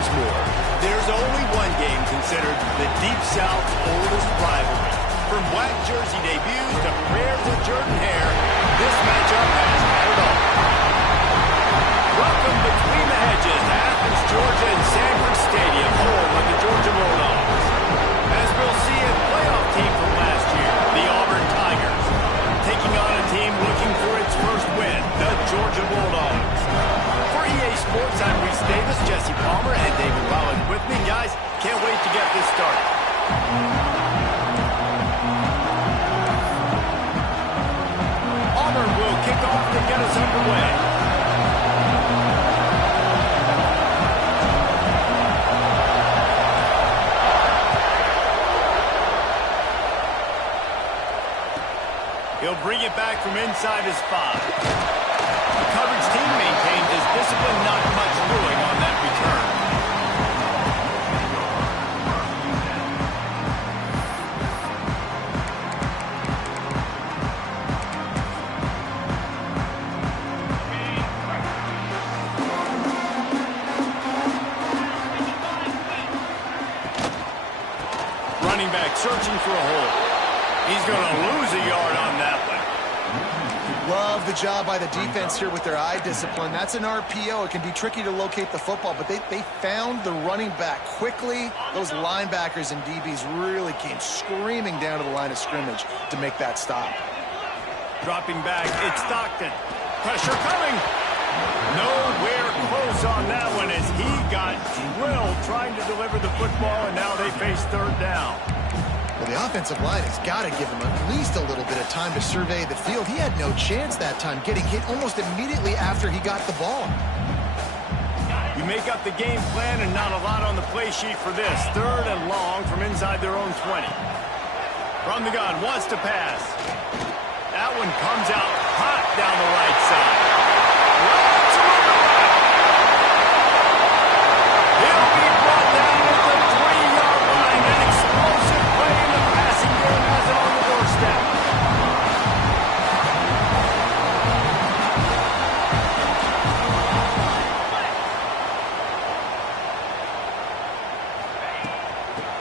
means more. There's only one game considered the Deep South's oldest rivalry. From black jersey debuts to prayers of Jordan Hare, this matchup has had it all. Welcome between the hedges to Athens, Georgia and Sanford Stadium, home of the Georgia Bulldogs. As we'll see a playoff team from last year, the Auburn Tigers, taking on a team looking for its first win, the Georgia Bulldogs. For EA Sports, I'm Reese Davis, Jesse Palmer, and David Wallen with me. Guys, can't wait to get this started. Auburn will kick off to get us underway. He'll bring it back from inside his 5. The coverage team maintains his discipline, not much doing on that return. Running back searching for a hole. He's going to lose a yard on that one. Love the job by the defense here with their eye discipline. That's an RPO. It can be tricky to locate the football, but they found the running back quickly. Those linebackers and DBs really came screaming down to the line of scrimmage to make that stop. Dropping back, it's Stockton. Pressure coming. Nowhere close on that one as he got drilled trying to deliver the football, and now they face third down. Well, the offensive line has got to give him at least a little bit of time to survey the field. He had no chance that time, getting hit almost immediately after he got the ball. You make up the game plan and not a lot on the play sheet for this. Third and long from inside their own 20. From the gun, wants to pass. That one comes out hot down the right side. Lots of overlap. He'll be brought down at the 3-yard line. An explosive play in the passing game has it on the doorstep.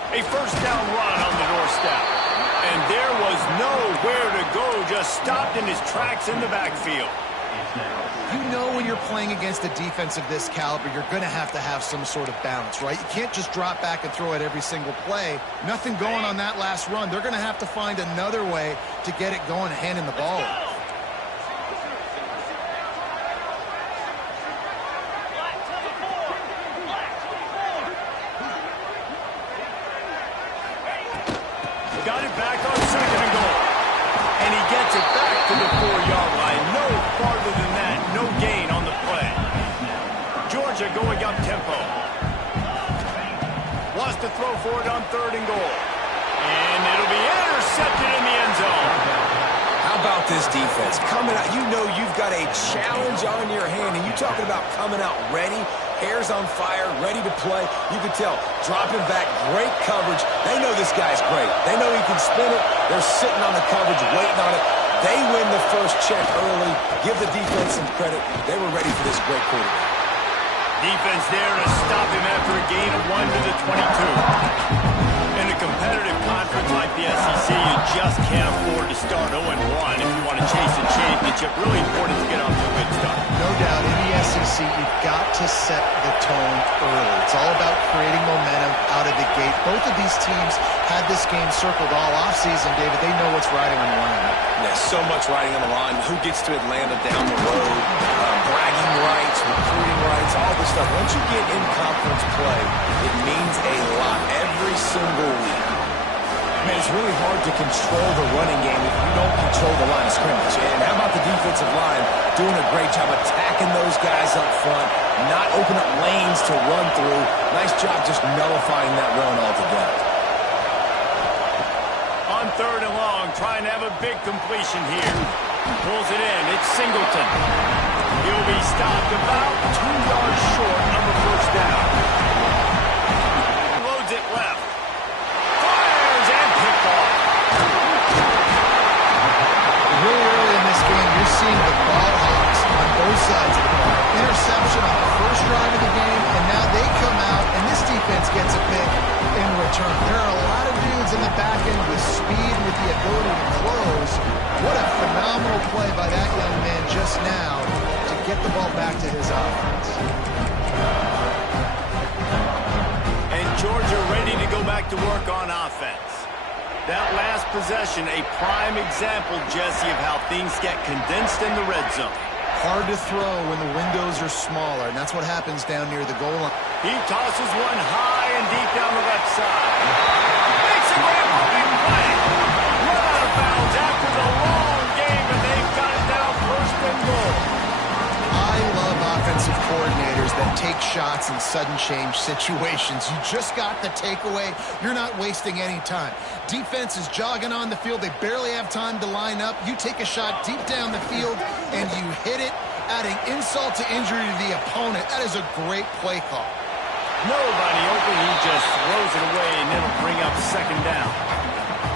A first down run on the doorstep. And there was nowhere to go, just stopped in his tracks in the backfield. You know when you're playing against a defense of this caliber, you're going to have some sort of balance, right? You can't just drop back and throw it every single play. Nothing going on that last run. They're going to have to find another way to get it going, handing the ball off. Got it back on second and goal. And he gets it back to the 4-yard line. No farther than that. No gain on the play. Georgia going up tempo. Wants to throw for it on third and goal. And it'll be intercepted in the end zone. How about this defense? Coming out, you know you've got a challenge on your hand, and you talking about coming out ready, hair's on fire, ready to play. You can tell, dropping back, great coverage. They know this guy's great. They know he can spin it. They're sitting on the coverage, waiting on it. They win the first check early. Give the defense some credit. They were ready for this great quarterback. Defense there to stop him after a gain of 1 to the 22. In a competitive conference like the SEC, you just can't afford to start 0-1 if you want to chase a championship. Really important to get off to a good start. No doubt, in the SEC, you've got to set the tone early. It's all about creating momentum out of the gate. Both of these teams had this game circled all offseason, David. They know what's riding on the line. There's so much riding on the line. Who gets to Atlanta down the road? Bragging rights, recruiting rights, all this stuff. Once you get in conference play, it means a lot every single week. Man, it's really hard to control the running game if you don't control the line of scrimmage. And how about the defensive line doing a great job attacking those guys up front, not opening up lanes to run through. Nice job just nullifying that run altogether. On third and long, trying to have a big completion here. Pulls it in. It's Singleton. He'll be stopped about 2 yards short of the first down. Loads it left. Fires and picked off. Really early in this game, you're seeing the ball hawks on both sides of the ball. Interception on the first drive of the game, and now they come out play by that young man just now to get the ball back to his offense. And Georgia ready to go back to work on offense. That last possession, a prime example, Jesse, of how things get condensed in the red zone. Hard to throw when the windows are smaller, and that's what happens down near the goal line. He tosses one high and deep down the left side. Makes a great moving play. Run out of bounds after the long game, and they've got it down first and goal. I love offensive coordinators that take shots in sudden change situations. You just got the takeaway. You're not wasting any time. Defense is jogging on the field. They barely have time to line up. You take a shot deep down the field, and you hit it, adding insult to injury to the opponent. That is a great play call. Nobody open. He just throws it away, and it'll bring up second down.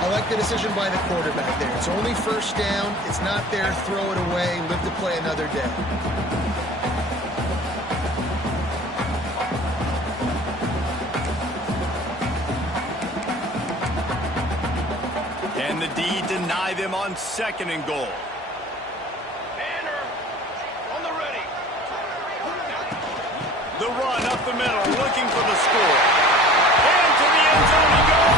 I like the decision by the quarterback there. It's only first down. It's not there. Throw it away. Live to play another day. And the D deny them on second and goal. The run up the middle, looking for the score. And to the end zone he goes.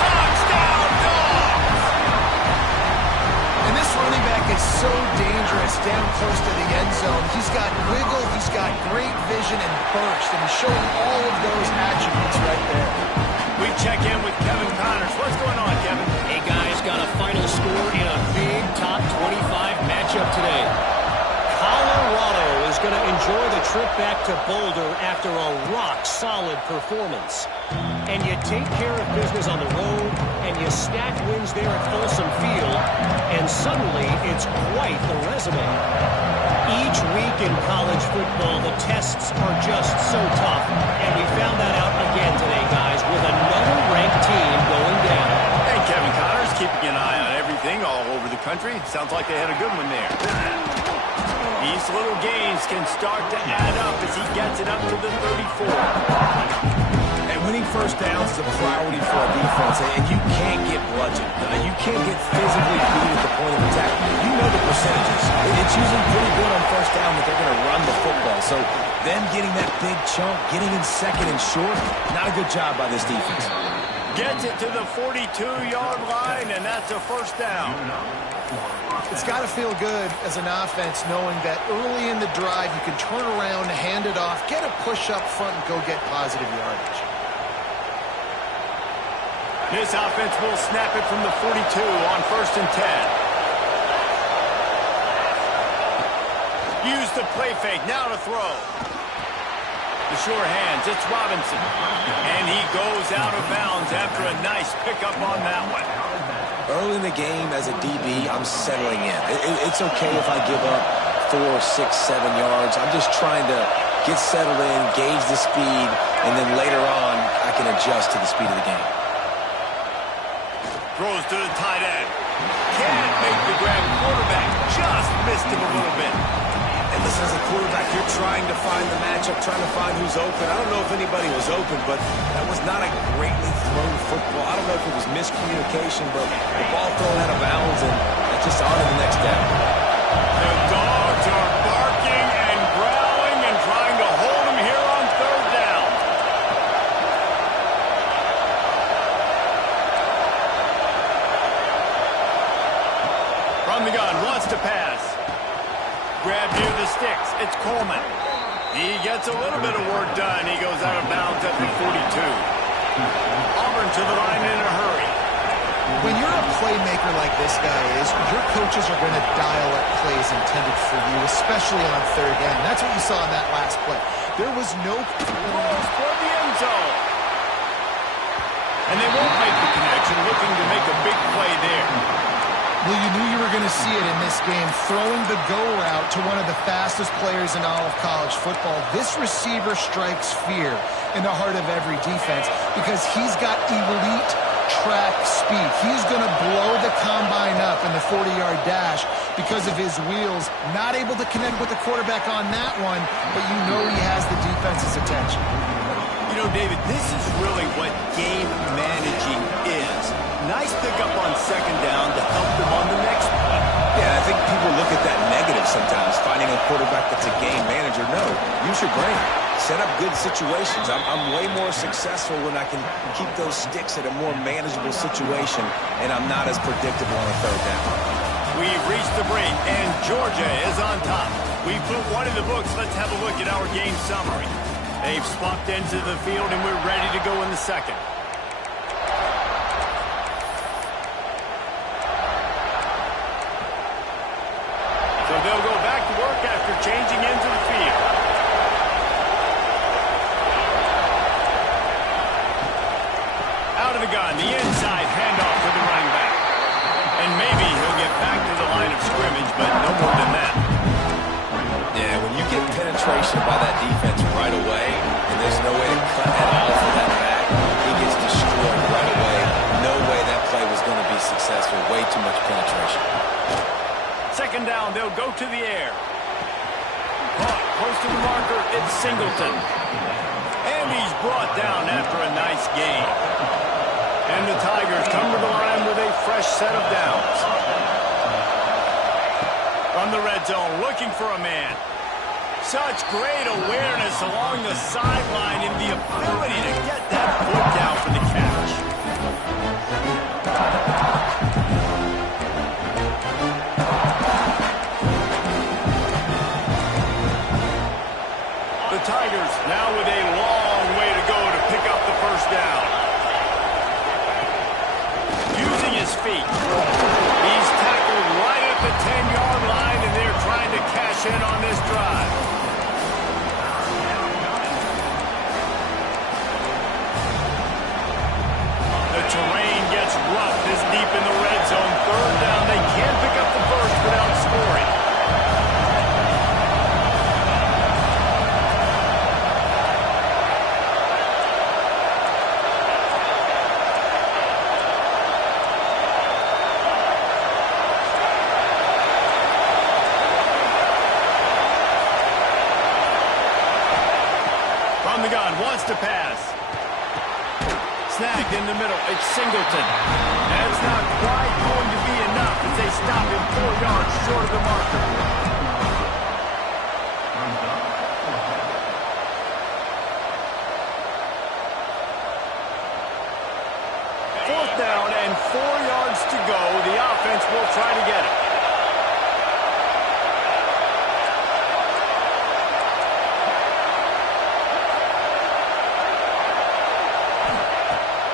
Touchdown, Dogs! And this running back is so dangerous down close to the end zone. He's got wiggle, he's got great vision and burst, and he's showing all of those attributes right there. We check in with Kevin Connors. What's going on, Kevin? Hey, guys, got a final score in a big top 25 matchup today. Colorado is going to enjoy the trip back to Boulder after a rock-solid performance. And you take care of business on the road, and you stack wins there at Folsom Field, and suddenly it's quite the resume. Each week in college football, the tests are just so tough, and we found that out again today, guys, with another ranked team going down. Hey, Kevin Connors, keeping an eye on everything all over the country. Sounds like they had a good one there. These little gains can start to add up as he gets it up to the 34. And winning first downs is a priority for a defense, and you can't get bludgeoned. You can't get physically beat at the point of attack. You know the percentages. It's usually pretty good on first down that they're going to run the football. So them getting that big chunk, getting in second and short, not a good job by this defense. Gets it to the 42-yard line, and that's a first down. It's got to feel good as an offense knowing that early in the drive you can turn around, hand it off, get a push up front, and go get positive yardage. This offense will snap it from the 42 on first and 10. Use the play fake, now to throw. The sure hands, it's Robinson. And he goes out of bounds after a nice pickup on that one. Early in the game, as a DB, I'm settling in. It's okay if I give up 4, 6, 7 yards. I'm just trying to get settled in, gauge the speed, and then later on, I can adjust to the speed of the game. Throws to the tight end. Can't make the grab. Quarterback just missed him a little bit. And listen, as a quarterback, you're trying to find the matchup, trying to find who's open. I don't know if anybody was open, but that was not a greatly thrown football. I don't know if it was miscommunication, but the ball thrown out of bounds, and that's just on to the next down. The Dogs are barking and growling and trying to hold him here on third down. From the gun, wants to pass. Grab near the sticks. It's Coleman. He gets a little bit of work done. He goes out of bounds at the 42. Auburn to the line in a hurry. When you're a playmaker like this guy is, your coaches are going to dial up plays intended for you, especially on third down. That's what you saw in that last play. There was no Balls toward the end zone. And they won't make the connection, looking to make a big play there. Well, you knew you were going to see it in this game, throwing the go route to one of the fastest players in all of college football. This receiver strikes fear in the heart of every defense because he's got elite track speed. He's going to blow the combine up in the 40-yard dash because of his wheels. Not able to connect with the quarterback on that one, but you know he has the defense's attention. You know, David, this is really what game managing is. Nice pickup on second down to help them on the next play. Yeah, I think people look at that negative sometimes, finding a quarterback that's a game manager. No, use your brain. Set up good situations. I'm way more successful when I can keep those sticks at a more manageable situation, and I'm not as predictable on a third down. We've reached the break, and Georgia is on top. We put one in the books. Let's have a look at our game summary. They've swapped into the field, and we're ready to go in the second. So they'll go back to work after changing into the field. Out of the gun, the inside handoff to the running back. And maybe he'll get back to the line of scrimmage, but no more than that. Yeah, when you get penetration by that defense right away, and there's no way to cut that off for that back, he gets destroyed right away. No way that play was going to be successful. Way too much penetration. Second down, they'll go to the air. Caught close to the marker, it's Singleton. And he's brought down after a nice gain. And the Tigers come to the line with a fresh set of downs. From the red zone, looking for a man. Such great awareness along the sideline and the ability to get that foot down for the catch. The Tigers now with a long way to go to pick up the first down. Using his feet. He's tackled right at the 10-yard line, and they're trying to cash in on this drive. The terrain gets rough this deep in the red zone. Third down, they can't pick up the first without scoring. From the gun, wants to pass. Snagged in the middle, it's Singleton. That's not quite going to be enough as they stop him 4 yards short of the marker. Fourth down and 4 yards to go. The offense will try to get it.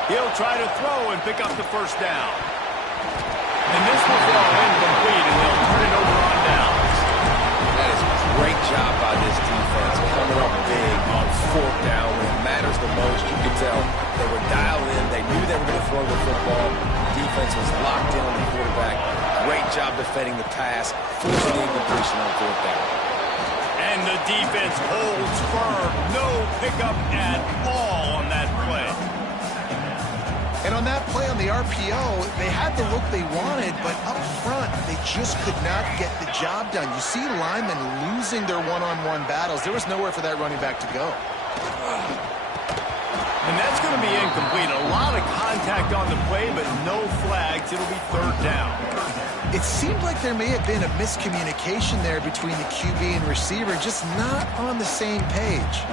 He'll try to throw and pick up the first down. And this will fall incomplete, and they'll turn it over on downs. That is a great job by this defense, coming up big on fourth down when it matters the most. You could tell they were dialed in. They knew they were going to throw the football. The defense was locked in on the quarterback. Great job defending the pass, forcing the incompletion on fourth down. And the defense holds firm. No pickup at all on that play. And on that play on the RPO, they had the look they wanted, but up front, they just could not get the job done. You see linemen losing their one-on-one battles. There was nowhere for that running back to go. And that's going to be incomplete. A lot of contact on the play, but no flags. It'll be third down. It seemed like there may have been a miscommunication there between the QB and receiver, just not on the same page.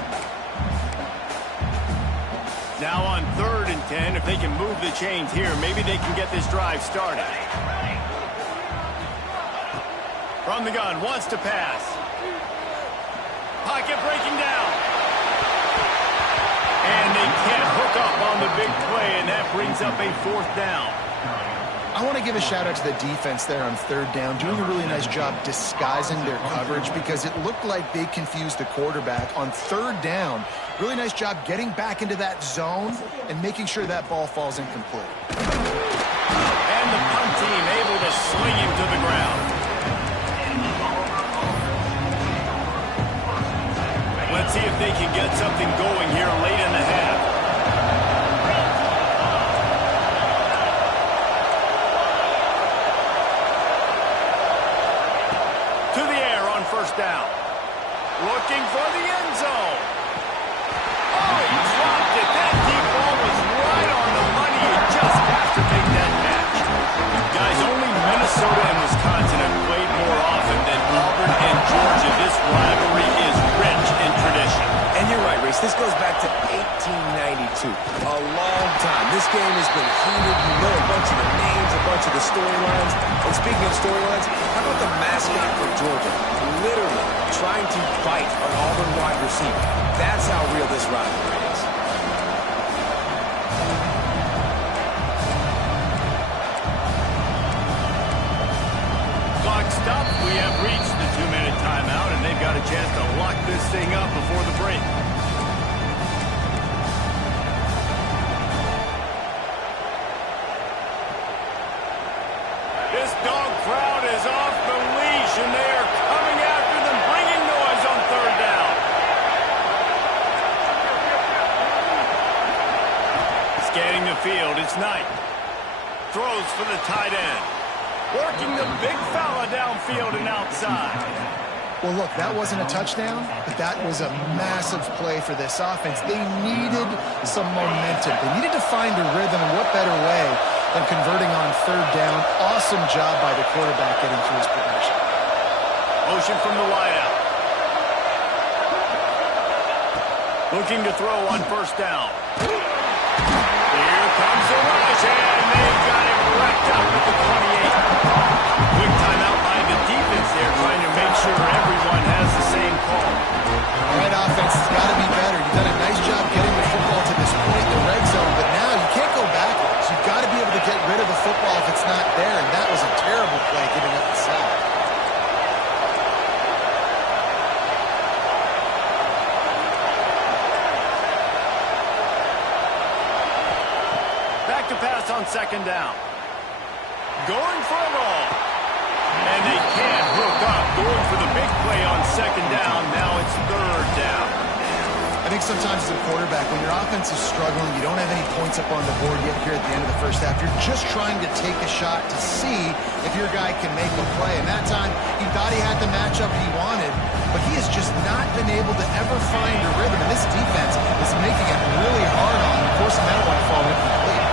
Now on 3rd and 10, if they can move the chains here, maybe they can get this drive started. From the gun, wants to pass. Pocket breaking down. And they can't hook up on the big play, and that brings up a 4th down. I want to give a shout out to the defense there on 3rd down, doing a really nice job disguising their coverage because it looked like they confused the quarterback on 3rd down. Really nice job getting back into that zone and making sure that ball falls incomplete. And the punt team able to sling him to the ground. Let's see if they can get something going here late in the half. To the air on 1st down. Looking for the end zone. Oh, he dropped it. That deep ball was right on the money. You just have to make that catch. Guys, only Minnesota and Wisconsin have speaking of storylines, how about the mascot for Georgia? Literally trying to bite an Auburn wide receiver. That's how real this rivalry is. Clock stopped. We have reached the 2-minute timeout, and they've got a chance to lock this thing up before the break. This dog crowd is off the leash, and they are coming after them, bringing noise on third down. Scanning the field, it's Knight. Throws for the tight end. Working the big fella downfield and outside. Well, look, that wasn't a touchdown, but that was a massive play for this offense. They needed some momentum. They needed to find a rhythm, and what better way than converting on third down. Awesome job by the quarterback getting through his progression. Motion from the wideout. Looking to throw on first down. Here comes the rush, and they've got him wrecked up at the 28. Quick timeout by the defense there, trying to make sure everyone has the same call. All right, offense has got to be better. You've done a nice job getting the football to this point in the red zone, but now you can't go backwards. You've got to be able to get rid of the football if it's not there, and that was a terrible play giving up the sack. Back to pass on second down. Going for it all. And they can't hook up. Going for the big play on second down. Now it's third down. I think sometimes as a quarterback, when your offense is struggling, you don't have any points up on the board yet here at the end of the first half. You're just trying to take a shot to see if your guy can make a play. And that time, he thought he had the matchup he wanted, but he has just not been able to ever find a rhythm. And this defense is making it really hard on him, forcing that one to fall incomplete.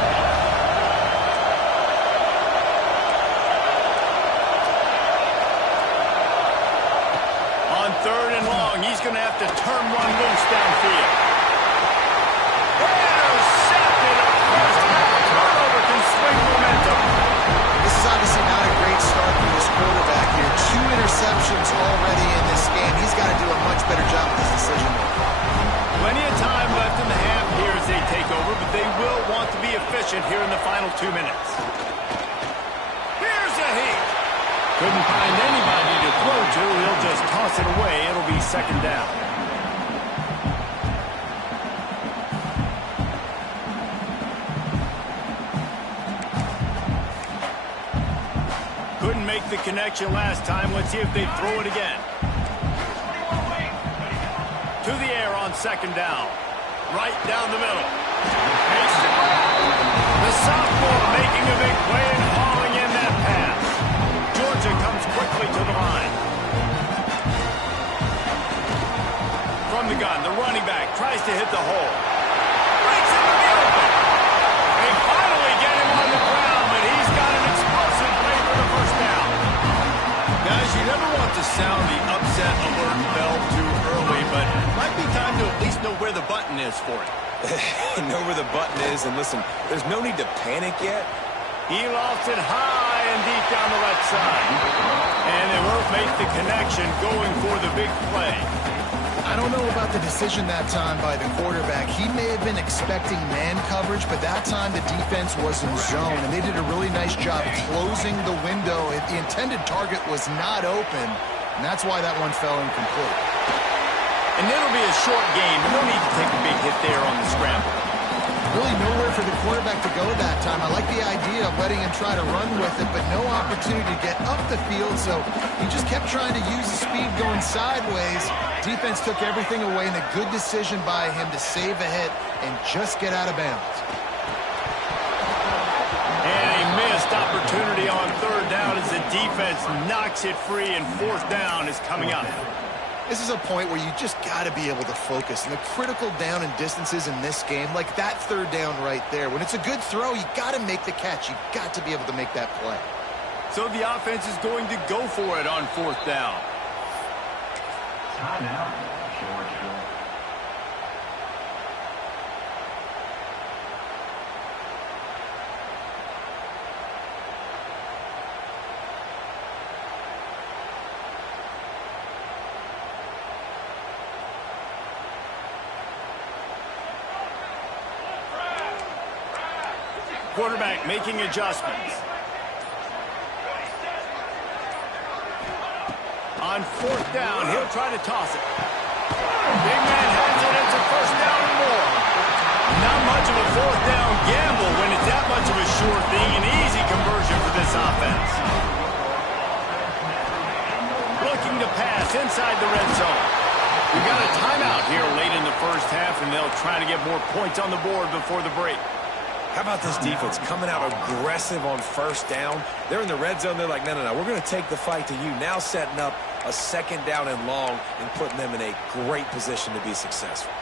Third and long, he's going to have to turn one loose downfield. Intercepted. A first half turnover can swing momentum. This is obviously not a great start for this quarterback here. 2 interceptions already in this game. He's got to do a much better job with this decision making. Plenty of time left in the half here as they take over, but they will want to be efficient here in the final 2 minutes. Here's a heat. Couldn't find anybody to throw to. He'll just toss it away. It'll be second down. Couldn't make the connection last time. Let's see if they throw it again. To the air on second down. Right down the middle. The sophomore making a big play and hauling in that pass. Georgia comes quickly to the line. From the gun, the running back tries to hit the hole. Breaks into the open. They finally get him on the ground, but he's got an explosive play for the first down. Guys, you never want to sound the upset alert bell too early, but it might be time to at least know where the button is for it. Know where the button is, and listen, there's no need to panic yet. He lost it high and deep down the left side. And they won't make the connection going for the big play. I don't know about the decision that time by the quarterback. He may have been expecting man coverage, but that time the defense was in zone, and they did a really nice job closing the window. The intended target was not open, and that's why that one fell incomplete. And it'll be a short game. No need to take a big hit there on the scramble. Really nowhere for the quarterback to go that time. I like the idea of letting him try to run with it, but no opportunity to get up the field, so he just kept trying to use the speed going sideways. Defense took everything away, and a good decision by him to save a hit and just get out of bounds. And a missed opportunity on third down as the defense knocks it free, and fourth down is coming up. This is a point where you just got to be able to focus. And the critical down and distances in this game, like that third down right there, when it's a good throw, you got to make the catch. You got to be able to make that play. So the offense is going to go for it on fourth down. Timeout, Georgia. quarterback making adjustments. On fourth down, he'll try to toss it. Big man has it. It's a first down and more. Not much of a fourth down gamble when it's that much of a sure thing. An easy conversion for this offense. Looking to pass inside the red zone. We've got a timeout here late in the first half, and they'll try to get more points on the board before the break. How about this defense coming out aggressive on first down? They're in the red zone. They're like, no, we're going to take the fight to you. Now setting up a second down and long and putting them in a great position to be successful.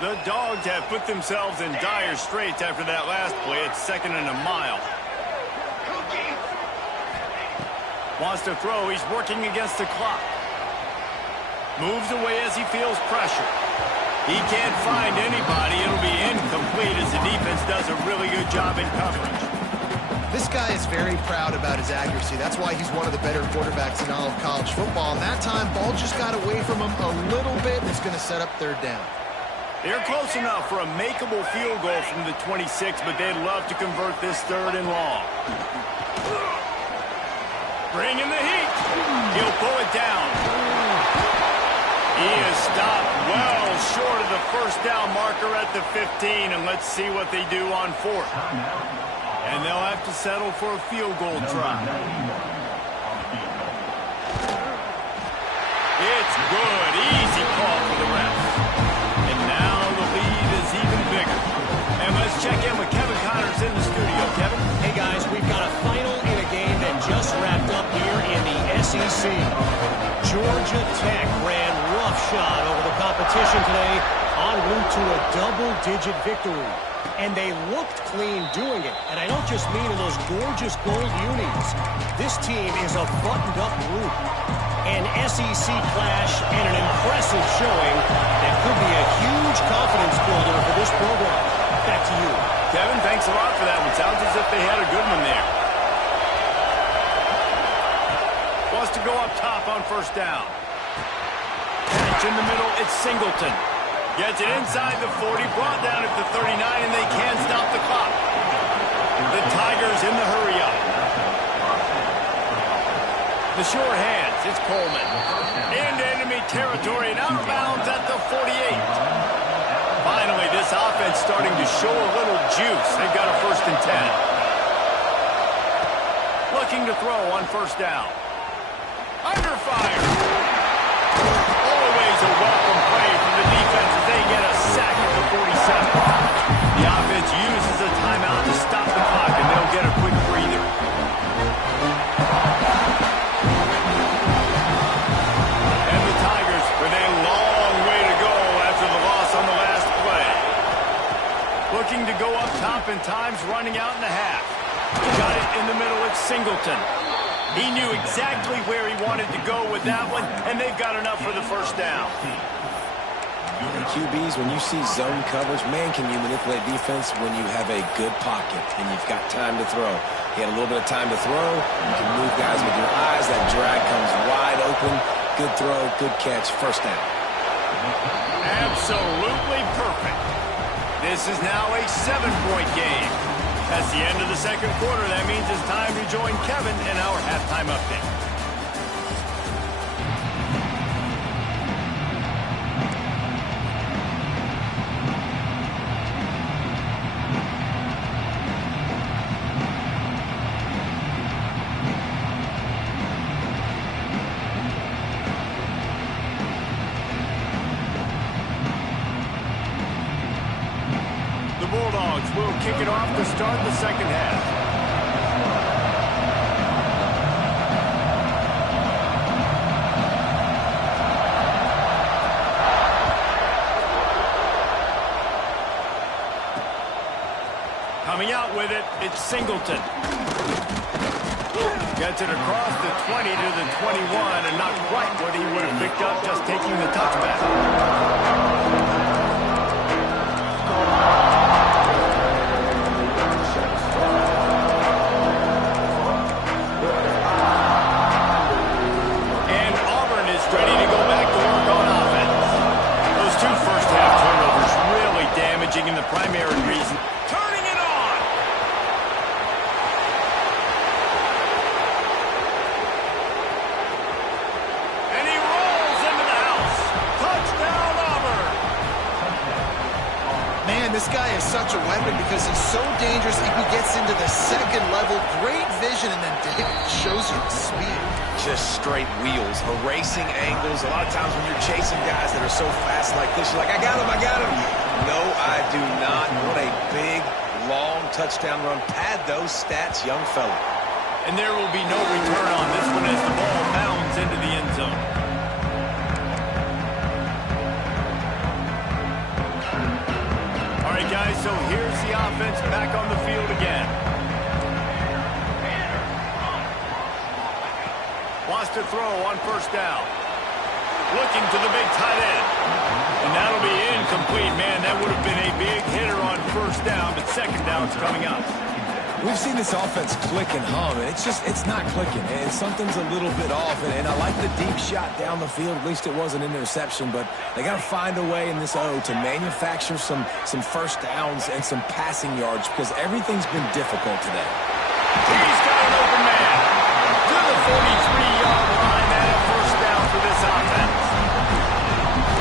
The Dogs have put themselves in dire straits after that last play. It's second and a mile. Wants to throw. He's working against the clock. Moves away as he feels pressure. He can't find anybody. It'll be incomplete as the defense does a really good job in coverage. This guy is very proud about his accuracy. That's why he's one of the better quarterbacks in all of college football. And that time, ball just got away from him a little bit, and it's going to set up third down. They're close enough for a makeable field goal from the 26, but they'd love to convert this third and long. Bring in the heat. He'll pull it down. He is stopped well short of the first down marker at the 15, and let's see what they do on fourth. And they'll have to settle for a field goal try. It's good. Easy call for the refs. And now the lead is even bigger. And let's check in with Kevin Connors in the studio. Kevin? Hey, guys, we've got a final in a game that just wrapped up here in the SEC. Georgia Tech ran roughshod over the competition today en route to a double-digit victory. And they looked clean doing it. And I don't just mean in those gorgeous gold unis. This team is a buttoned-up group. An SEC clash and an impressive showing that could be a huge confidence builder for this program. Back to you. Kevin, thanks a lot for that one. Sounds as if they had a good one there. Wants to go up top on first down. Catch in the middle, it's Singleton. Gets it inside the 40, brought down at the 39, and they can't stop the clock. The Tigers in the hurry-up. The sure hands, it's Coleman. Into enemy territory and out of bounds at the 48. Finally, this offense starting to show a little juice. They've got a first and 10. Looking to throw on first down. Under fire. Always a welcome play from the defense as they get a sack at the 47. The offense uses a timeout to stop the clock, and they'll get a quick breather. And the Tigers with a long way to go after the loss on the last play. Looking to go up top, and time's running out in the half. Got it in the middle, it's Singleton. He knew exactly where he wanted to go with that one, and they've got enough for the first down. And QBs, when you see zone coverage, man, can you manipulate defense when you have a good pocket and you've got time to throw. He had a little bit of time to throw. You can move guys with your eyes. That drag comes wide open. Good throw, good catch, first down. Absolutely perfect. This is now a 7-point game. That's the end of the second quarter. That means it's time to join Kevin in our halftime update. Bulldogs will kick it off to start the second half. Coming out with it, it's Singleton. Gets it across the 20 to the 21, and not quite what he would have picked up just taking the touchback. In the primary reason. Turning it on! this guy is such a weapon because he's so dangerous. If he gets into the second level, great vision, and then David shows you the speed. Just straight wheels, erasing angles. A lot of times when you're chasing guys that are so fast like this, you're like, I got him, I got him. No, I do not. What a big, long touchdown run. Pad those stats, young fella. And there will be no return on this one as the ball bounds into the end zone. All right, guys, so here's the offense back on the field again. Wants to throw on first down. Looking to the big tight end. And that'll be incomplete, man. That would have been a big hitter on first down, but second down's coming up. We've seen this offense click and hum, and it's not clicking. And something's a little bit off. And I like the deep shot down the field. At least it wasn't an interception, but they got to find a way in this O to manufacture some first downs and some passing yards because everything's been difficult today. He's got an open man to the 43-yard line and a first down for this offense.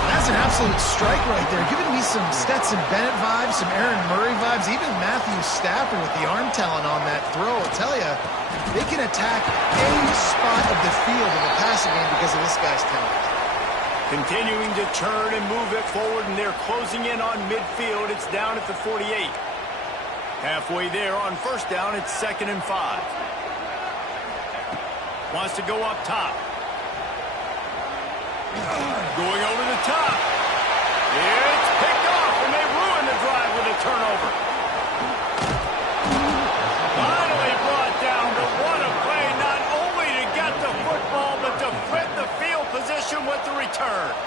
That's an absolute strike right there. Giving me some Stetson Bennett vibes, some Aaron Murray vibes, even Matthew Stafford with the arm talent on that throw. I'll tell you, they can attack any spot of the field in the passing game because of this guy's talent. Continuing to turn and move it forward, and they're closing in on midfield. It's down at the 48. Halfway there on first down, it's 2nd and 5. Wants to go up top. Going over the top. It's picked off, and they ruin the drive with a turnover. Finally brought down, but what a play, not only to get the football, but to flip the field position with the return.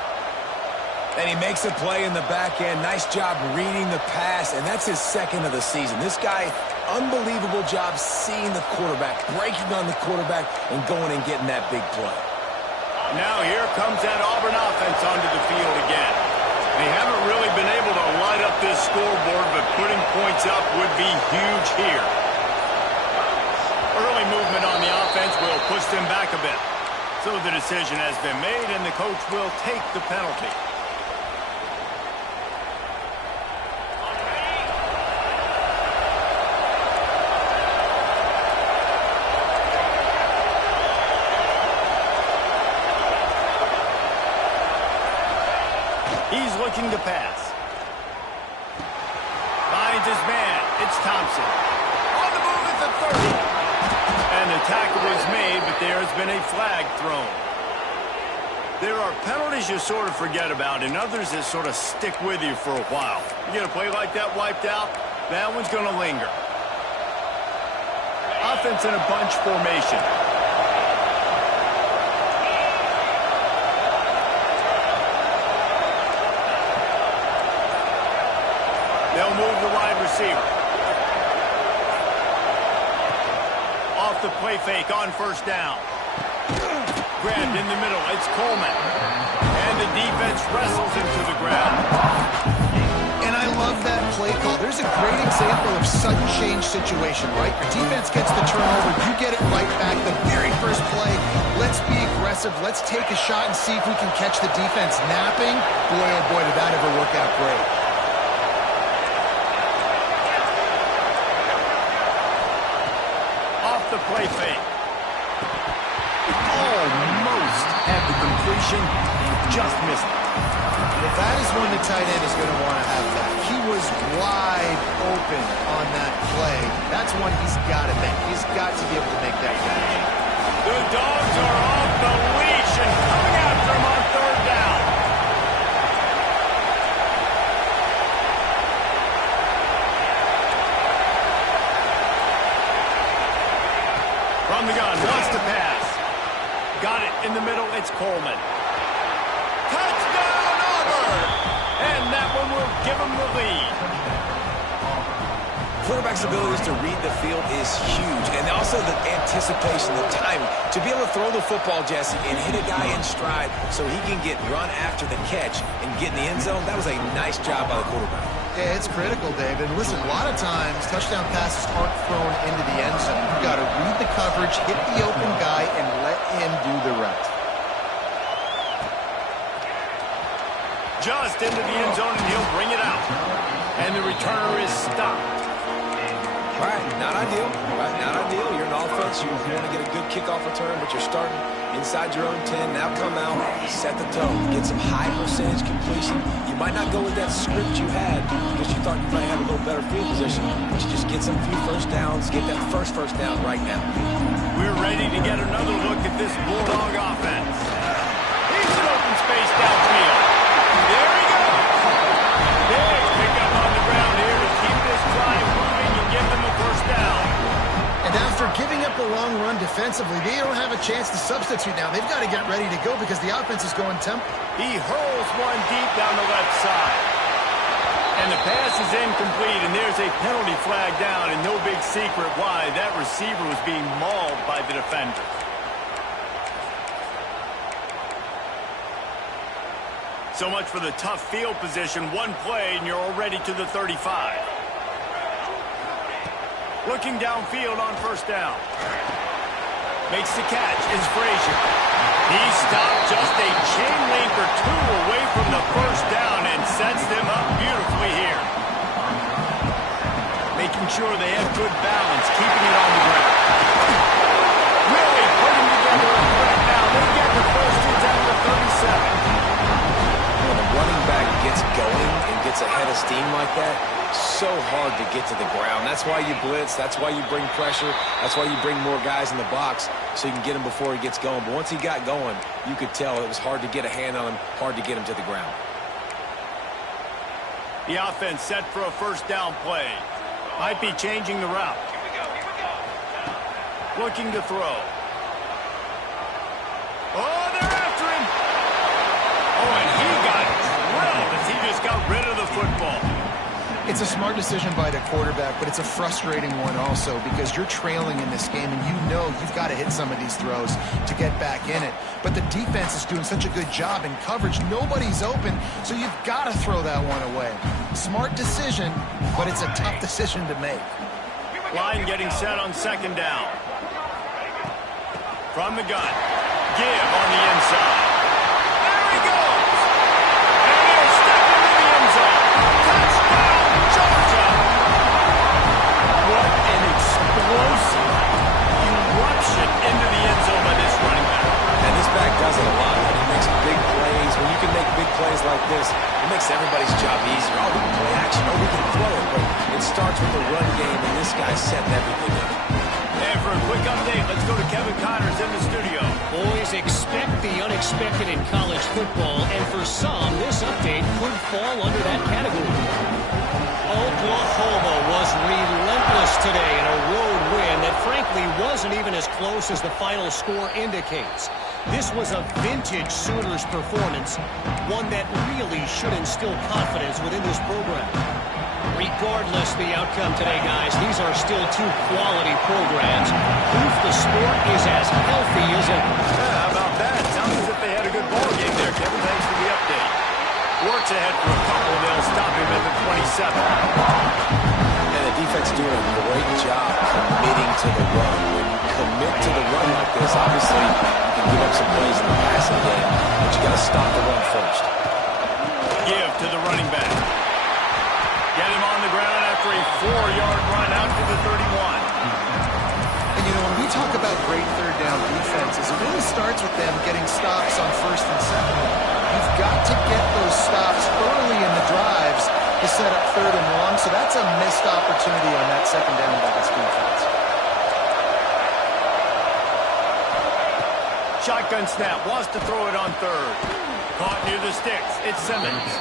And he makes a play in the back end. Nice job reading the pass, and that's his second of the season. This guy, unbelievable job seeing the quarterback, breaking on the quarterback, and going and getting that big play. Now here comes that Auburn offense onto the field again. They haven't really been able to light up this scoreboard, but putting points up would be huge here. Early movement on the offense will push them back a bit. So the decision has been made, and the coach will take the penalty. He's looking to pass. Finds his man. It's Thompson. On the move at the 30. And the tackle was made, but there has been a flag thrown. There are penalties you sort of forget about, and others that sort of stick with you for a while. You get a play like that wiped out, that one's going to linger. Offense in a bunch formation. They'll move the wide receiver. Off the play fake on first down. Grabbed in the middle. It's Coleman. And the defense wrestles him to the ground. And I love that play call. There's a great example of sudden change situation, right? Your defense gets the turnover. You get it right back. The very first play, let's be aggressive. Let's take a shot and see if we can catch the defense napping. Boy, oh boy, did that ever work out great. The play fake. Almost had the completion, just missed it. Well, that is when the tight end is going to want to have that. He was wide open on that play. That's one he's got to make. He's got to be able to make that catch. The Dogs are off the leash and coming after him on third down. From the gun, wants to pass. Got it in the middle, it's Coleman. Touchdown, Auburn! And that one will give him the lead. Quarterback's abilities to read the field is huge, and also the anticipation, the timing. To be able to throw the football, Jesse, and hit a guy in stride so he can get run after the catch and get in the end zone, that was a nice job by the quarterback. Yeah, it's critical, David. Listen, a lot of times touchdown passes aren't thrown into the end zone. You've got to read the coverage, hit the open guy, and let him do the rest. Just into the end zone, and he'll bring it out. And the returner is stopped. Right, not ideal. Right, not ideal. You're an offense. You want to get a good kickoff return, but you're starting inside your own 10. Now come out, set the tone, get some high percentage completion. You might not go with that script you had because you thought you might have a little better field position, but you just get some few first downs, get that first down right now. We're ready to get another look at this Bulldog offense. Here's an open space downfield. There he goes. Big pickup on the ground here to keep this drive moving and give them a first down. And after giving up a long run defensively, they don't have a chance to substitute now. They've got to get ready to go because the offense is going tempo. He hurls one deep down the left side. And the pass is incomplete, and there's a penalty flag down, and no big secret why. That receiver was being mauled by the defender. So much for the tough field position. One play, and you're already to the 35. Looking downfield on first down. Makes the catch is Frazier. He stopped just a chain link or two away from the first down and sets them up beautifully here. Making sure they have good balance, keeping it on the ground. Really putting together a threat now. They get the first and down to 37. When the running back gets going and gets ahead of steam like that, so hard to get to the ground. That's why you blitz. That's why you bring pressure. That's why you bring more guys in the box so you can get him before he gets going. But once he got going, you could tell it was hard to get a hand on him, hard to get him to the ground. The offense set for a first down play. Might be changing the route. Looking to throw. Oh, they're after him. Oh, and he got drilled as he just got rid of the football. It's a smart decision by the quarterback, but it's a frustrating one also because you're trailing in this game and you know you've got to hit some of these throws to get back in it. But the defense is doing such a good job in coverage. Nobody's open, so you've got to throw that one away. Smart decision, but it's a tough decision to make. Line getting set on second down. From the gun. Give on the inside. There he goes. And he'll step into the end zone. Touchdown, Georgia. What an explosive eruption into the end zone by this running back. And this back does it a lot. He makes big plays. When you can make big plays like this, it makes everybody's job easier. Oh, we can play action. Oh, we can throw it. But it starts with the run game, and this guy's setting everything up. And for a quick update, let's go to Kevin Connors in the studio. Boys, expect the unexpected in college football, and for some, this update could fall under that category. Oklahoma was relentless today in a road win that frankly wasn't even as close as the final score indicates. This was a vintage Sooners performance, one that really should instill confidence within this program. Regardless the outcome today, guys, these are still two quality programs. Proof the sport is as healthy as ever. Yeah, how about that? Sounds as if they had a good ball game there, Kevin. Thanks for the update. Works ahead for a couple. They'll stop him at the 27. And the defense doing a great job committing to the run. When you commit to the run like this, obviously you can give up some plays in the passing game, but you got to stop the run first. Give to the running back. Get him on the ground after a 4-yard run out to the 31. And, you know, when we talk about great third down defenses, it really starts with them getting stops on first and second. You've got to get those stops early in the drives to set up third and long, so that's a missed opportunity on that second down by this defense. Shotgun snap, wants to throw it on third. Caught near the sticks, it's Simmons.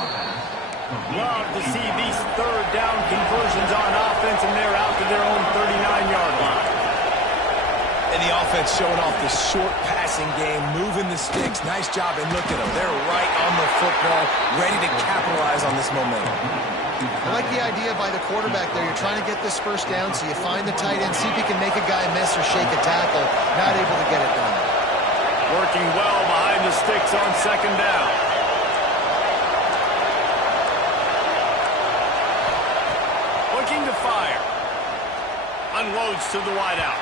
Love to see these third down conversions on offense, and they're out to their own 39-yard line. And the offense showing off the short passing game, moving the sticks. Nice job, and look at them. They're right on the football, ready to capitalize on this momentum. I like the idea by the quarterback there. You're trying to get this first down, so you find the tight end, see if you can make a guy miss or shake a tackle. Not able to get it done. Working well behind the sticks on second down. Looking to fire. Unloads to the wideout.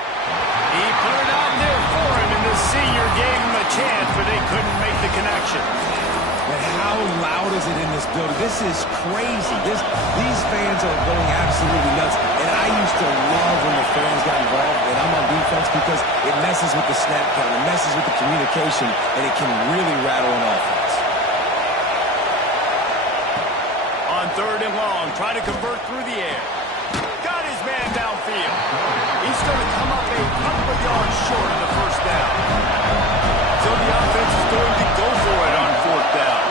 He put it out there for him, and the senior gave him a chance, but they couldn't make the connection. But how how loud is it in this building? This is crazy. These fans are going absolutely nuts. And I used to love when the fans got involved, and I'm on defense because it messes with the snap count, it messes with the communication, and it can really rattle an offense. On 3rd and long, try to convert through the air. Got his man downfield. He's going to come up a couple of yards short of the first down. So the offense is going to go for it on 4th down.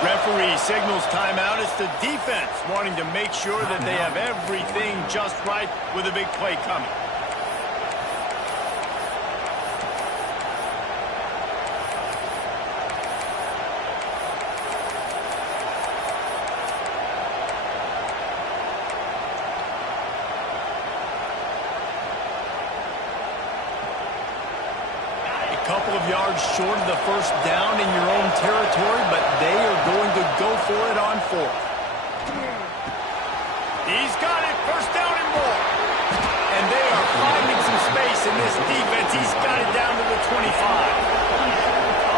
Referee signals timeout. It's the defense wanting to make sure that they have everything just right with a big play coming. Couple of yards short of the first down in your own territory, but they are going to go for it on 4th. He's got it, 1st down and more. And they are finding some space in this defense. He's got it down to the 25.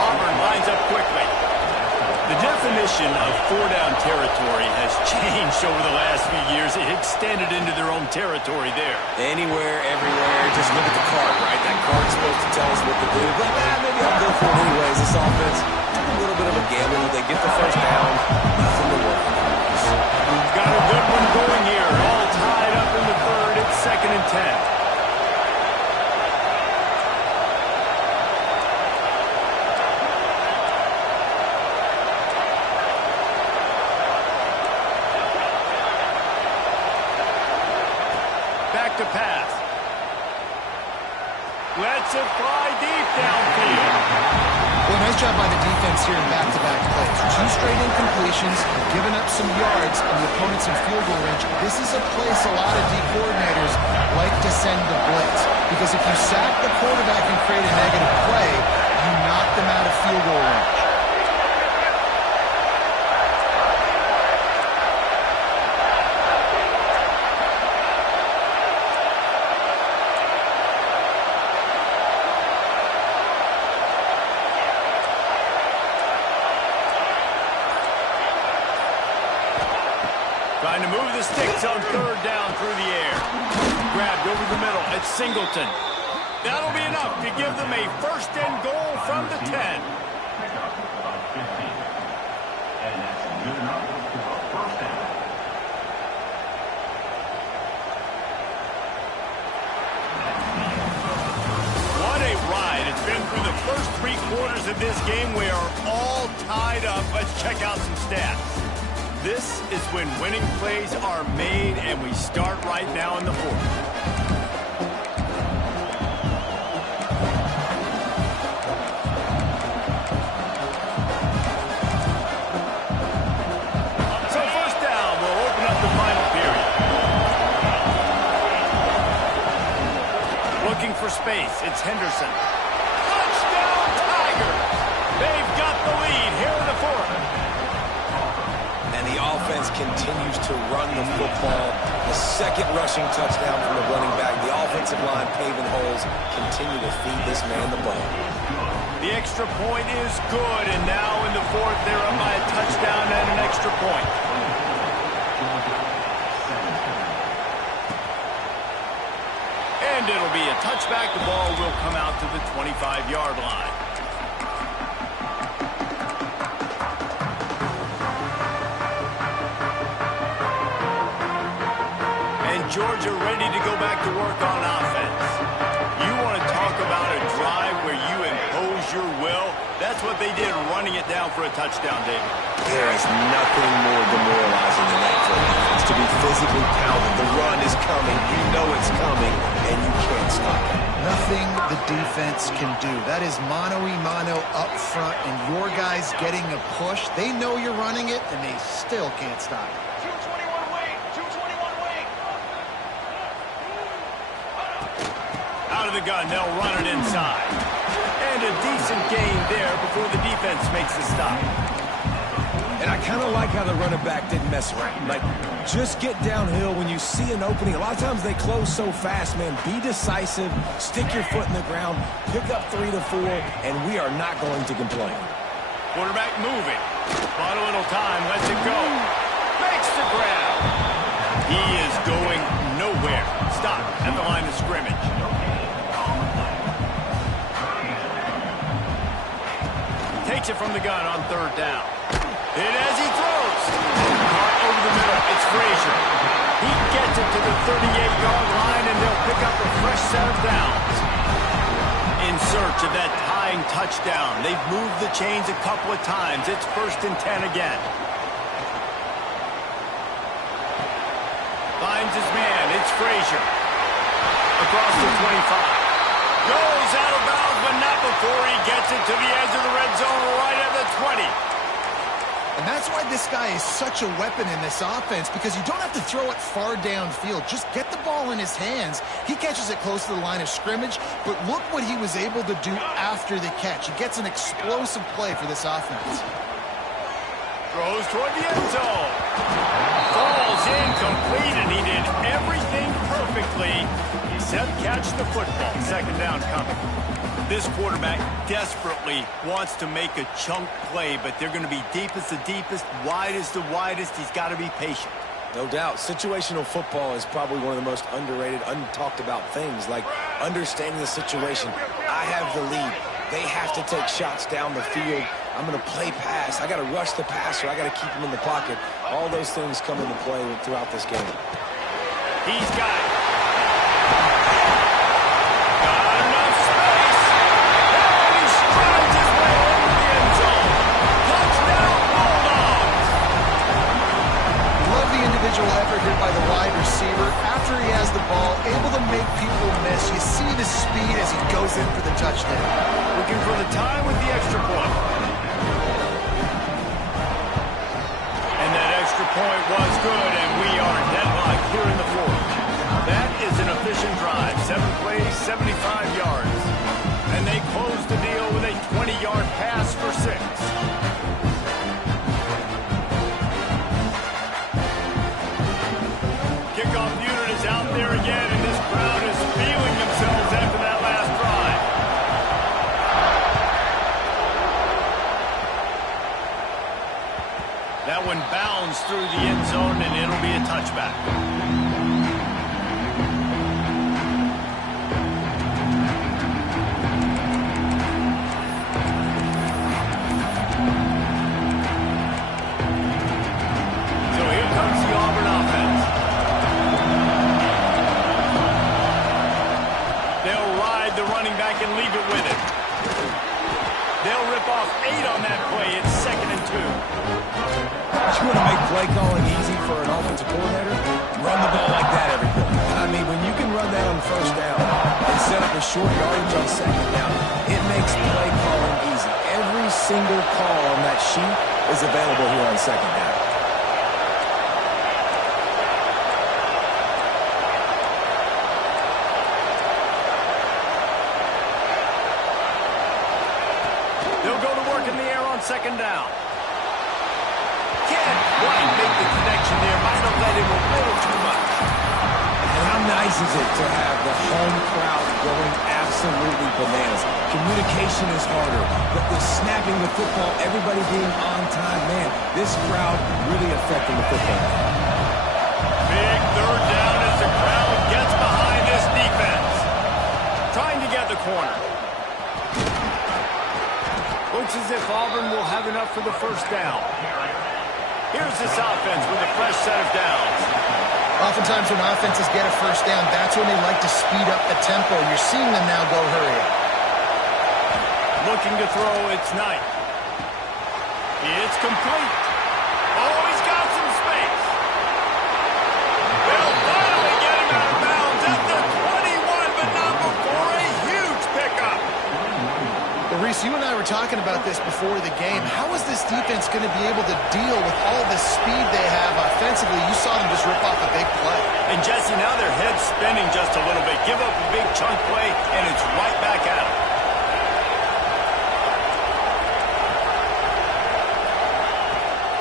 Auburn lines up quickly. The definition of 4-down territory has changed over the last few years. It extended into their own territory there. Anywhere, everywhere, just look at the card, right? That card's supposed to tell us what to do. But maybe I'll go for it anyways. This offense took a little bit of a gamble. They get the 1st down. Nothing to worry about. Got a good one going here. All tied up in the 3rd. It's 2nd and 10. To pass. Lets it fly deep downfield. Well, nice job by the defense here in back-to-back plays. 2 straight incompletions, giving up some yards, and the opponent's in field goal range. This is a place a lot of D coordinators like to send the blitz, because if you sack the quarterback and create a negative play, you knock them out of field goal range. Trying to move the sticks on 3rd down through the air. Grabbed over the middle. It's Singleton. That'll be enough to give them a 1st and goal from the 10. What a ride. It's been through the first 3 quarters of this game. We are all tied up. Let's check out some stats. This is when winning plays are made, and we start right now in the 4th. So 1st down will open up the final period. Looking for space. It's Henderson. Touchdown, Tigers! They've got the lead here in the 4th. And the offense continues to run the football. The 2nd rushing touchdown from the running back. The offensive line paving holes. Continue to feed this man the ball. The extra point is good, and now in the 4th, they're up by a touchdown and an extra point. And it'll be a touchback. The ball will come out to the 25-yard line. Georgia ready to go back to work on offense. You want to talk about a drive where you impose your will? That's what they did, running it down for a touchdown, David. There is nothing more demoralizing than that for defense. To be physically pounded. The run is coming. You know it's coming, and you can't stop it. Nothing the defense can do. That is mano-a-mano up front, and your guys getting a push. They know you're running it, and they still can't stop it. Out of the gun, they'll run it inside. And a decent gain there before the defense makes the stop. And I kind of like how the running back didn't mess around. Like, just get downhill when you see an opening. A lot of times they close so fast, man. Be decisive, stick your foot in the ground, pick up 3 to 4, and we are not going to complain. Quarterback moving. Bought a little time, lets it go. Makes the grab. He is going nowhere. Stop at the line of scrimmage. Takes it from the gun on third down. And as he throws, caught over the middle, it's Frazier. He gets it to the 38-yard line, and they'll pick up a fresh set of downs. In search of that tying touchdown. They've moved the chains a couple of times. It's 1st and 10 again. Finds his man. It's Frazier. Across the 25. Goes out of bounds, but not before he gets it to the edge of the red zone right at the 20. And that's why this guy is such a weapon in this offense, because you don't have to throw it far downfield. Just get the ball in his hands. He catches it close to the line of scrimmage, but look what he was able to do after the catch. He gets an explosive play for this offense. Throws toward the end zone. Falls incomplete, and he did everything perfectly except catch the football. 2nd down coming. This quarterback desperately wants to make a chunk play, but they're going to be deep as the deepest, wide as the widest. He's got to be patient. No doubt. Situational football is probably one of the most underrated, untalked about things, like understanding the situation. I have the lead. They have to take shots down the field. I'm going to play pass. I got to rush the passer. I got to keep him in the pocket. All those things come into play throughout this game. He's got it. Got enough space. And he strides his way into the end zone. Touchdown, Bulldogs. Love the individual effort here by the wide receiver. After he has the ball, able to make people miss. You see the speed as he goes in for the touchdown. Looking for the tie with the extra point. And that extra point was good, and we are deadlocked here in the 4th. That is an efficient drive. 7 plays, 75 yards. And they close the deal with a 20-yard pass for 6. Kickoff unit is out there again, and this crowd is feeling themselves after that last drive. That one bounds through the end zone, and it'll be a touchback. So here comes the Auburn offense. They'll ride the running back and leave it with him. They'll rip off 8 on that play. It's 2nd and 2. You want to make play calling easy for an offensive coordinator? Run the ball like that every play. I mean, when you can run that on 1st down and set up a short yardage on 2nd down, it makes play calling easy. Every single call on that sheet is available here on 2nd down. They'll go to work in the air on 2nd down. Can't quite make the connection there. Might have let him a little too much. And how nice is it to have the home crowd going absolutely bananas? Communication is harder, but the snapping the football, everybody being on time, man, this crowd really affecting the football. Big 3rd down as the crowd gets behind this defense. Trying to get the corner. Looks as if Auburn will have enough for the 1st down. Here's this offense with a fresh set of downs. Oftentimes when offenses get a 1st down, that's when they like to speed up the tempo. You're seeing them now go hurry up. Looking to throw, it's Knight. It's complete. Oh, he's got some space. They'll finally get him out of bounds at the 21, but not before a huge pickup. Well, Reese, you and I were talking about this before the game. How is this defense going to be able to deal with all the speed they have offensively? You saw them just rip off a big play. And, Jesse, now their head's spinning just a little bit. Give up a big chunk play, and it's right back at them.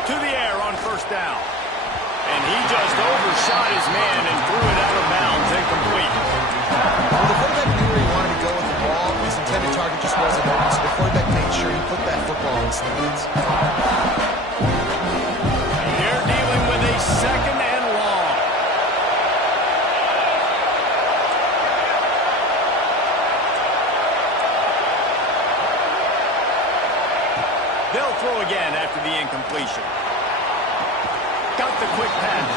To the air on 1st down. And he just overshot his man and threw it out of bounds, incomplete. Well, the quarterback knew where he wanted to go with the ball. His intended target just wasn't open, so the quarterback made sure he put that football inside. distance. They're dealing with a second and long. They'll throw again after the incompletion. Got the quick pass.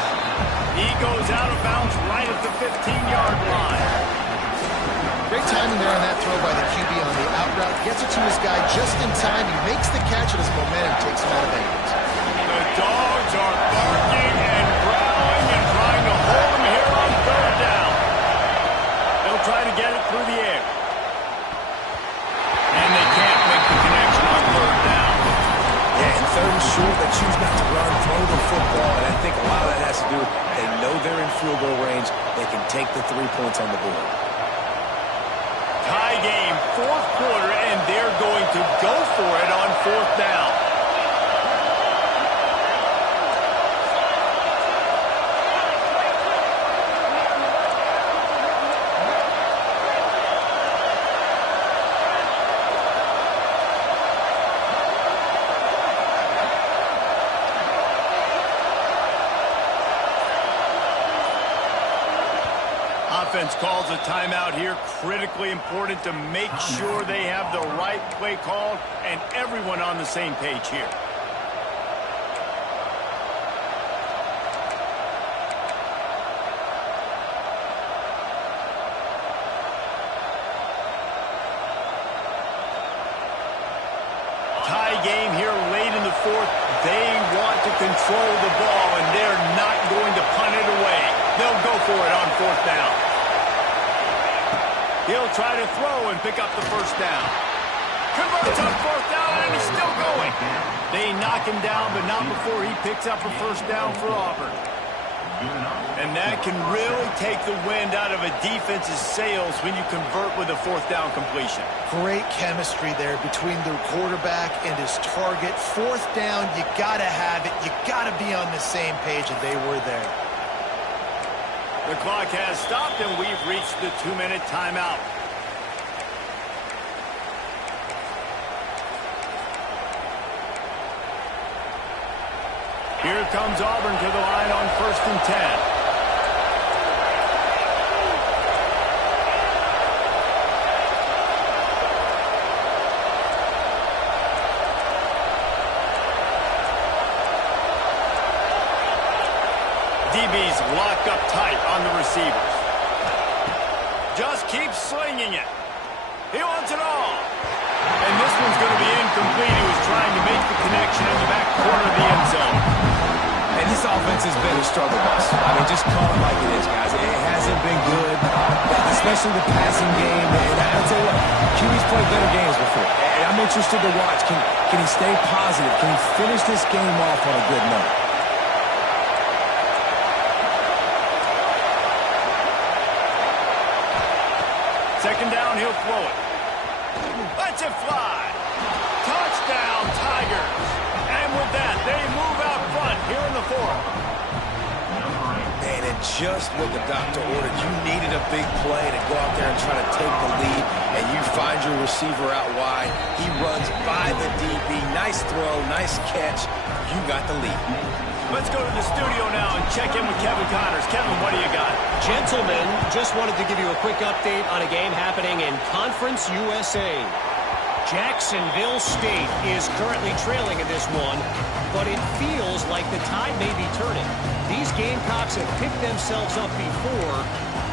He goes out of bounds right at the 15-yard line. Great timing there on that throw by the QB on the out route. Gets it to his guy just in time. He makes the catch, and his momentum takes him out of bounds. The Dogs are barking and growling and trying to hold him here on third down. They'll try to get it through the air. And they can't make the connection on third down. Yeah, and third and short, they choose not to run, throw the football, and I think a lot of that has to do with they know they're in field goal range. They can take the 3 points on the board. Tie game, fourth quarter, and they're going to go for it on fourth down. Offense calls a timeout here. Critically important to make sure they have the right play called and everyone on the same page here. Tie game here late in the fourth. They want to control the ball, and they're not going to punt it away. They'll go for it on fourth down. He'll try to throw and pick up the first down. Converts on fourth down, and he's still going. They knock him down, but not before he picks up a first down for Auburn. And that can really take the wind out of a defense's sails when you convert with a fourth down completion. Great chemistry there between their quarterback and his target. Fourth down, you got to have it. You got to be on the same page, and they were there. The clock has stopped, and we've reached the 2-minute timeout. Here comes Auburn to the line on 1st and 10. DB's locked up tight on the receivers. Just keeps slinging it. He wants it all. And this one's going to be incomplete. He was trying to make the connection in the back corner of the end zone. And this offense has been a struggle bus. I mean, just call it like it is, guys. It hasn't been good, especially the passing game. And I'll tell you what, QB's played better games before. And I'm interested to watch. Can he stay positive? Can he finish this game off on a good note? Second down, he'll throw it. Lets it fly. Touchdown, Tigers. And with that, they move out front here in the fourth. And just what the doctor ordered. You needed a big play to go out there and try to take the lead, and you find your receiver out wide. He runs by the DB. Nice throw, nice catch. You got the lead. Let's go to the studio now and check in with Kevin Connors. Kevin, what do you got? Gentlemen, just wanted to give you a quick update on a game happening in Conference USA. Jacksonville State is currently trailing in this one, but it feels like the tide may be turning. These Gamecocks have picked themselves up before,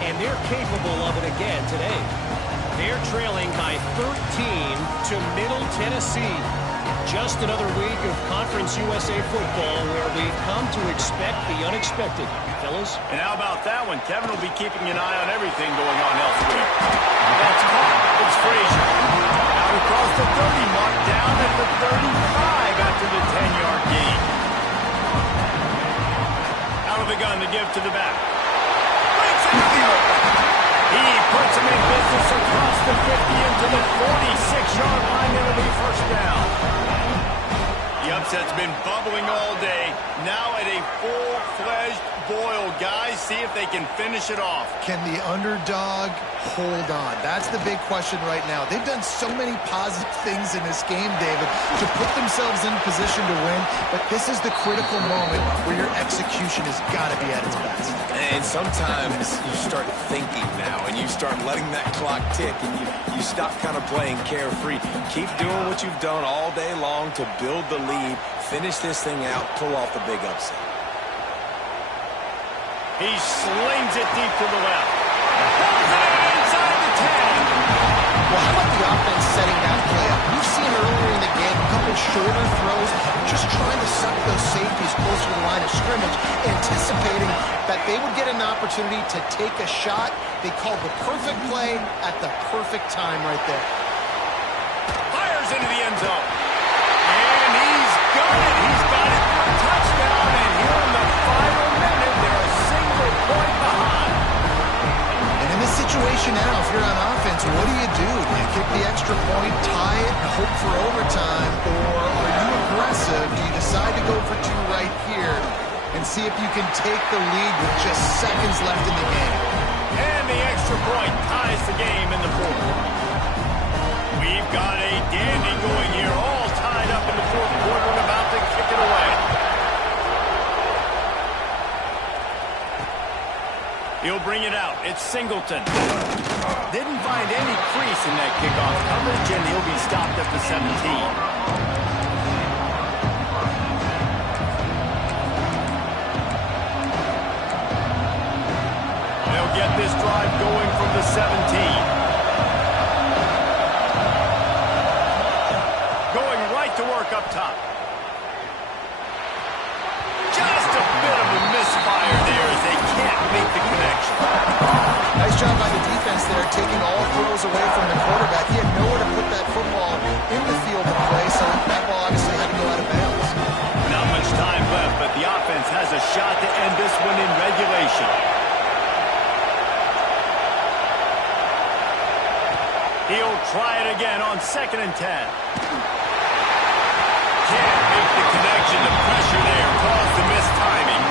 and they're capable of it again today. They're trailing by 13 to Middle Tennessee. Just another week of Conference USA football where we've come to expect the unexpected. Fellas? And how about that one? Kevin will be keeping an eye on everything going on elsewhere. That's caught. It's Frazier. Out across the 30 mark, down at the 35 after the 10-yard gain. Out of the gun to give to the back. Breaks it field. He puts him in business across the 50 into the 46-yard line. It'll be first down. The upset's been bubbling all day. Now at a full-fledged spoiled, guys. See if they can finish it off. Can the underdog hold on? That's the big question right now. They've done so many positive things in this game, David, to put themselves in position to win, but this is the critical moment where your execution has got to be at its best. And sometimes you start thinking now, and you start letting that clock tick, and you stop kind of playing carefree. Keep doing what you've done all day long to build the lead, finish this thing out, pull off the big upset. He slings it deep to the left. Pulls it in inside the 10. Well, how about the offense setting that play up? We've seen earlier in the game a couple shorter throws, just trying to suck those safeties closer to the line of scrimmage, anticipating that they would get an opportunity to take a shot. They called the perfect play at the perfect time right there. Fires into the end zone. And he's got it. He's got it for a touchdown. And here in the final minute, they're a single point behind. And in this situation now, if you're on offense, what do? Do you kick the extra point, tie it, and hope for overtime? Or are you aggressive? Do you decide to go for two right here and see if you can take the lead with just seconds left in the game? And the extra point ties the game in the fourth. We've got a dandy going here, all tied up in the fourth quarter and about to kick it away. He'll bring it out. It's Singleton. Didn't find any crease in that kickoff coverage, and he'll be stopped at the 17. Get this drive going from the 17. Going right to work up top. Just a bit of a misfire there as they can't make the connection. Nice job by the defense there, taking all throws away from the quarterback. He had nowhere to put that football in the field of play, so that ball obviously had to go out of bounds. Not much time left, but the offense has a shot to end this one in regulation. He'll try it again on 2nd and 10. Can't make the connection. The pressure there caused the missed timing.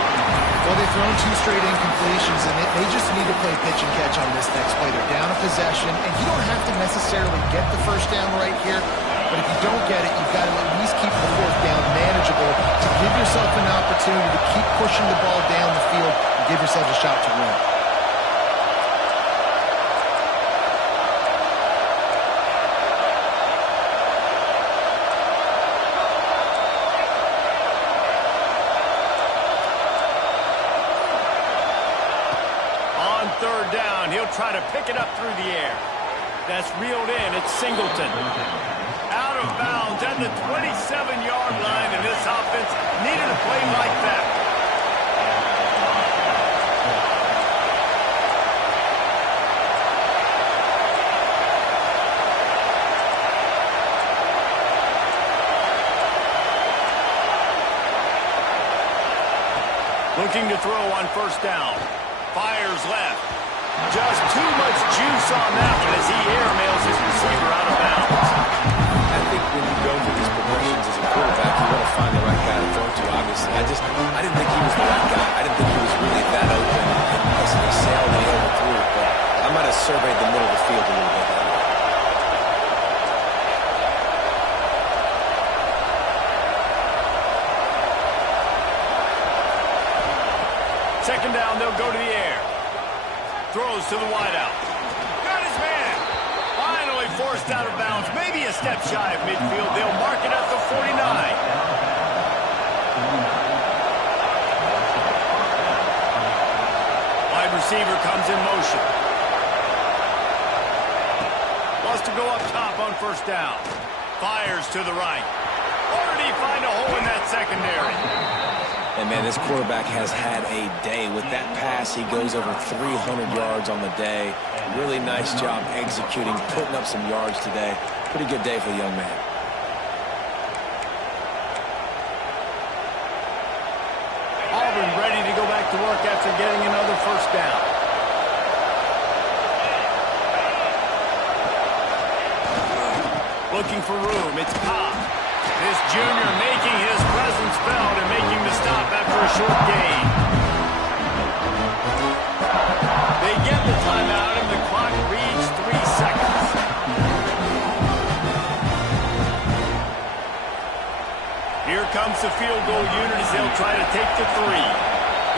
Well, they've thrown two straight incompletions, and they just need to play pitch and catch on this next play. They're down a possession, and you don't have to necessarily get the first down right here, but if you don't get it, you've got to at least keep the fourth down manageable to give yourself an opportunity to keep pushing the ball down the field and give yourself a shot to win. Third down, he'll try to pick it up through the air. That's reeled in. It's Singleton. Out of bounds at the 27-yard line, and this offense needed a play like that. Looking to throw on first down. Fires left. Just too much juice on that one as he airmails his receiver out of bounds. I think when you go through these progressions as a quarterback, you want to find the right guy to throw to, obviously. I didn't think he was the right guy. I didn't think he was really that open. And because he sailed and he overthrew it, but I might have surveyed the middle of the field a little bit better. Second down, they'll go to the air. Throws to the wideout. Got his man. Finally forced out of bounds. Maybe a step shy of midfield. They'll mark it at the 49. Wide receiver comes in motion. Wants to go up top on first down. Fires to the right. Or did he find a hole in that secondary? And, man, this quarterback has had a day. With that pass, he goes over 300 yards on the day. Really nice job executing, putting up some yards today. Pretty good day for the young man. Auburn ready to go back to work after getting another first down. Looking for room. It's Pop. This junior making his presence felt and making the stop after a short gain. Here comes the field goal unit as they'll try to take the 3.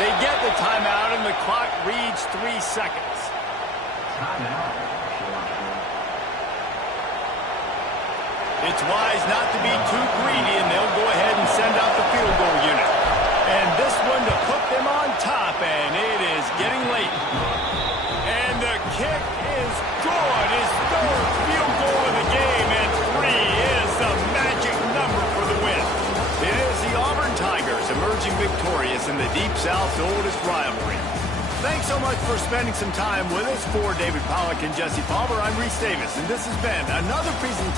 They get the timeout, and the clock reads 3 seconds. It's wise not to be too greedy, and they'll go ahead and send out the field goal unit. And this one to put them on top, and it is getting late. And the kick is good. His 3rd field goal of the game, and 3 is the magic number for the win. It is the Auburn Tigers emerging victorious in the Deep South's oldest rivalry. Thanks so much for spending some time with us. For David Pollack and Jesse Palmer, I'm Reese Davis, and this has been another presentation.